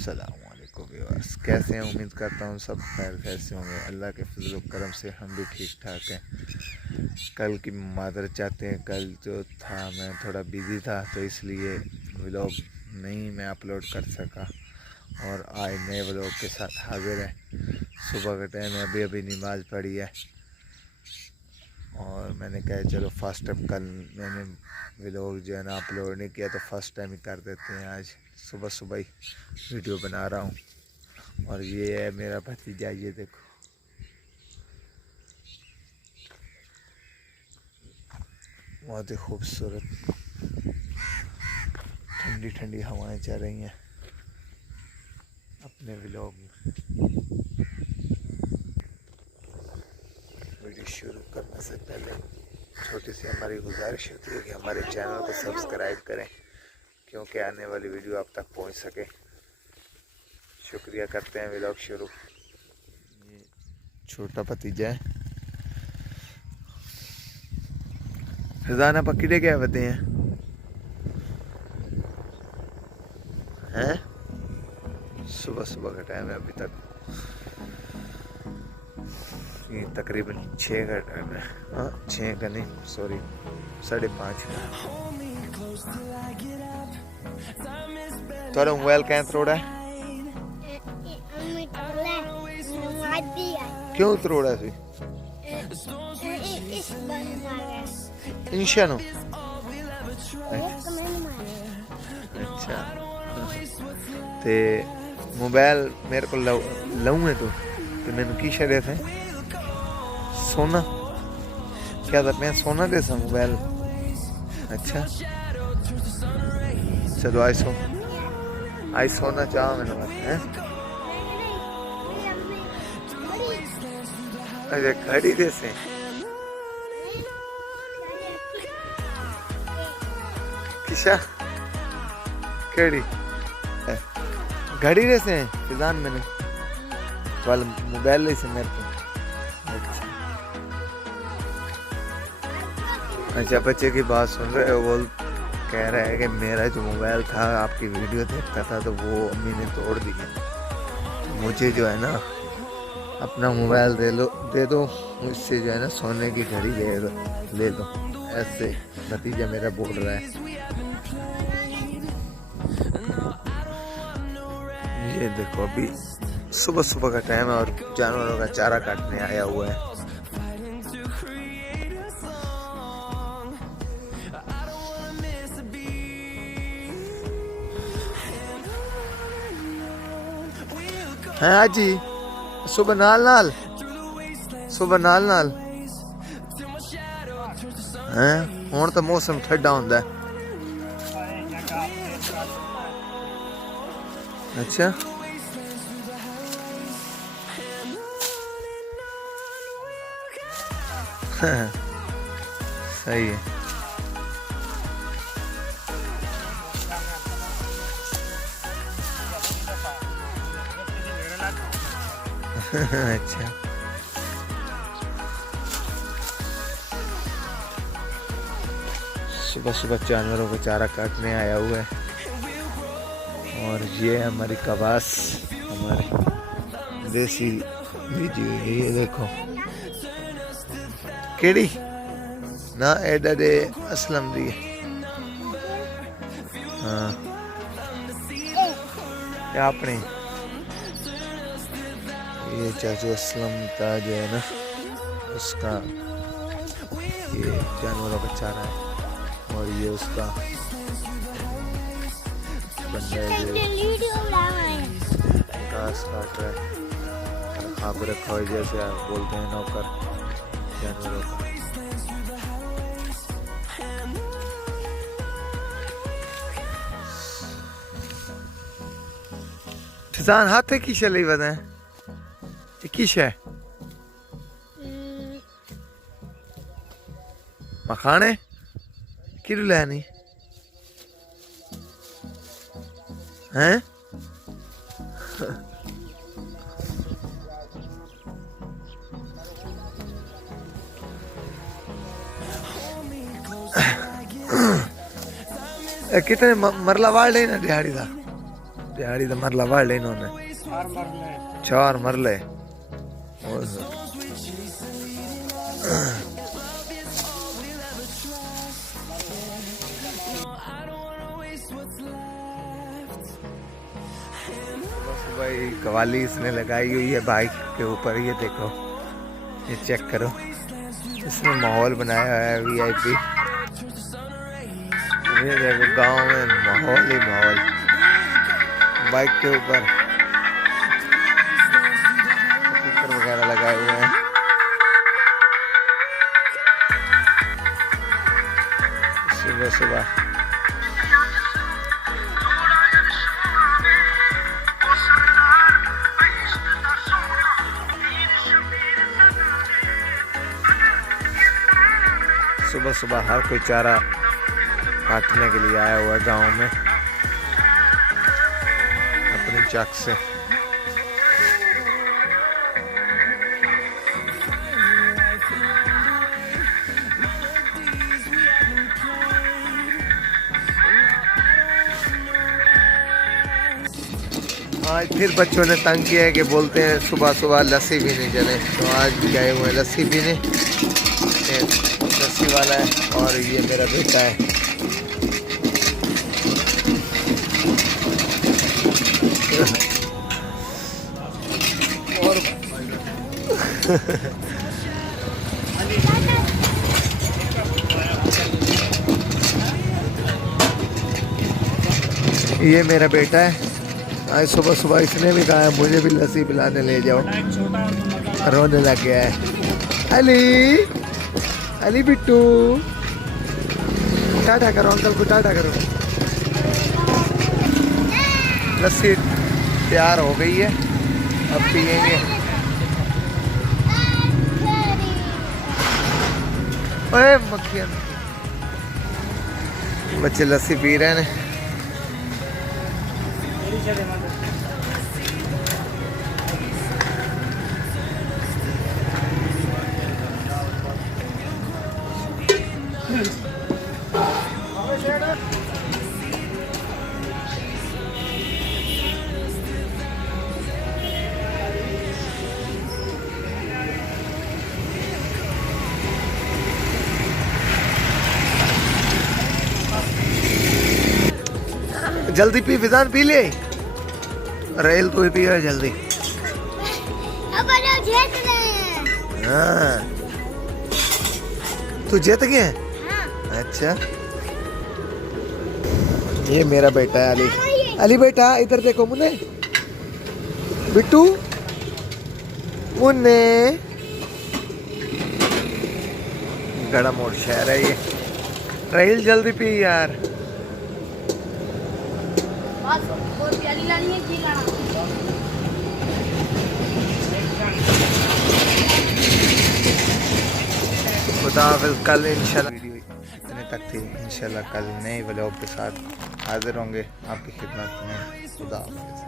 अस्सलामुअलैकुम व्यूअर्स, कैसे हैं? उम्मीद करता हूँ सब खैर कैसे होंगे। अल्लाह के फजल व करम से हम भी ठीक ठाक हैं। कल की मादरत चाहते हैं, कल जो था मैं थोड़ा बिज़ी था तो इसलिए व्लॉग नहीं मैं अपलोड कर सका और आज नए व्लॉग के साथ हाजिर है। सुबह का टाइम है, अभी अभी नमाज़ पढ़ी है और मैंने कहा चलो फर्स्ट टाइम, कल मैंने व्लॉग जो है ना अपलोड नहीं किया तो फर्स्ट टाइम ही कर देते हैं। आज सुबह सुबह ही वीडियो बना रहा हूँ और ये है मेरा भतीजा, ये देखो बहुत ही खूबसूरत ठंडी ठंडी हवाएं चल रही हैं अपने व्लॉग में। वीडियो शुरू करने से पहले छोटी सी हमारी गुजारिश होती है कि हमारे चैनल को सब्सक्राइब करें क्योंकि आने वाली वीडियो आप तक पहुंच सके। शुक्रिया करते हैं। व्लॉग शुरू। ये छोटा भतीजा है। खजाना पकड़े क्या बताते हैं? सुबह सुबह का टाइम है, अभी तक ये तकरीबन 6 का टाइम है। हाँ 6 का नहीं, सॉरी 5:30 का। थोड़ा मोबाइल कैं त्रोड़ा है? क्यों त्रोड़ा सी? इंशानो अच्छा ते मोबाइल मेरे को लऊँ है तो मैंने की शर्त है सोना क्या था? मैं सोना दे सा मोबाइल। अच्छा चलो आई सोना चाह मैंने बात है। अरे घड़ी दे से किशा केड़ी घड़ी दे से फिजान मैंने वाल मोबाइल ले से मेरे को। अच्छा बच्चे की बात सुन रहे हो? बोल कह रहा है कि मेरा जो मोबाइल था आपकी वीडियो देखता था तो वो अम्मी ने तोड़ दिया, मुझे जो है ना अपना मोबाइल दे दो, मुझसे जो है ना सोने की घड़ी ले दो। ऐसे नतीजा मेरा बोल रहा है। ये देखो अभी सुबह सुबह का टाइम है और जानवरों का चारा काटने आया हुआ है। हैं आज ही सुबह नाल हैं हुण तो मौसम ठंडा होंदा है। अच्छा सही है। अच्छा सुबह सुबह जानवरों को चारा काटने आया हुआ है और ये हमारी कबास हमारी देसी बीजी हुई है। ये देखो केड़ी ना एडा दे असलम दी। हाँ क्या अपने ये चाचू असलम का जो है ना उसका ये जानवरों का चारा है और ये उसका बंदा है जो घास काट रहा है। खा पे रखा हुआ जैसे आप बोलते हैं नौकर जानवरों का। ठिसान हाथ की चली बताए किश है मखाने कि लैनी हैं? कितने मरला वाड़ लेना दिहाड़ी का दिहाड़ी तो मरला वाड़ ले इन्होंने, 4 मरले। भाई कवाली इसने लगाई हुई है बाइक के ऊपर, ये देखो, ये चेक करो, इसने माहौल बनाया है VIP। ये देखो गांव में माहौल ही माहौल, बाइक के ऊपर स्पीकर वगैरह लगाए हुए हैं। सुबह सुबह सुबह सुबह हर कोई चारा काटने के लिए आया हुआ है गांव में अपनी चक से। आज फिर बच्चों ने तंग किया है कि बोलते हैं सुबह सुबह लस्सी पीने चले, तो आज गए हुए लस्सी पीने। लस्सी वाला है और ये मेरा बेटा है। और ये मेरा बेटा है। आज सुबह सुबह इसने भी कहा है मुझे भी लस्सी पिलाने ले जाओ, रोने लग गया है। अली अली बिट्टू, टाटा करो अंकल को, टाटा करो। लस्सी तैयार हो गई है, अब पियेंगे। ओए मक्खियाँ, बच्चे लस्सी पी रहे हैं। जल्दी पी विधान, पी ले। रेल तो ही पियो जल्दी। हाँ तू जीत गया? हाँ। अच्छा, ये मेरा बेटा है अली। अली बेटा इधर देखो, मुन्ने बिट्टू, मुन्ने। गड़ा मोड़ शहर है ये। रेल जल्दी पी यार। खुदा हाफिज़। कल इंशाल्लाह वीडियो इतने तक थी, इंशाल्लाह कल नए व्लॉग के साथ हाजिर होंगे आपकी खिदमत में। खुदा हाफिज़।